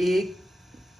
1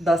10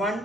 1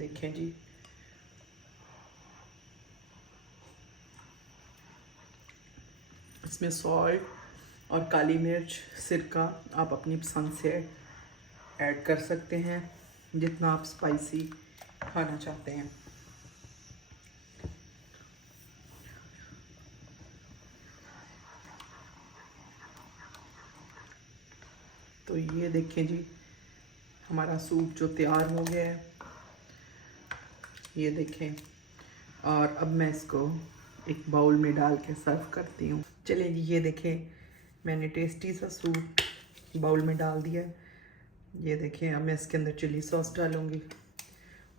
देखें जी, इसमें सॉल्ट और काली मिर्च, सिरका आप अपनी पसंद से ऐड कर सकते हैं, जितना आप स्पाइसी खाना चाहते हैं। तो ये देखें जी, हमारा सूप जो तैयार हो गया है, ये देखें। और अब मैं इसको एक बाउल में डाल के सर्व करती हूँ। चलिए जी, ये देखें, मैंने टेस्टी सा सूप बाउल में डाल दिया है। ये देखें, अब मैं इसके अंदर चिली सॉस डालूँगी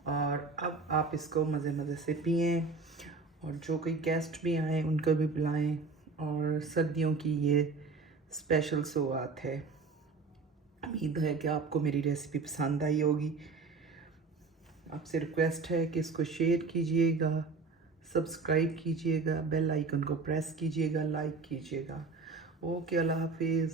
और अब आप इसको मज़े मज़े से पिएं, और जो कोई गेस्ट भी आए उनको भी बुलाएं। और सर्दियों की ये स्पेशल सौगात है। उम्मीद है कि आपको मेरी रेसिपी पसंद आई होगी। आपसे रिक्वेस्ट है कि इसको शेयर कीजिएगा, सब्सक्राइब कीजिएगा, बेल आइकन को प्रेस कीजिएगा, लाइक कीजिएगा। ओके, अल्लाह हाफिज़।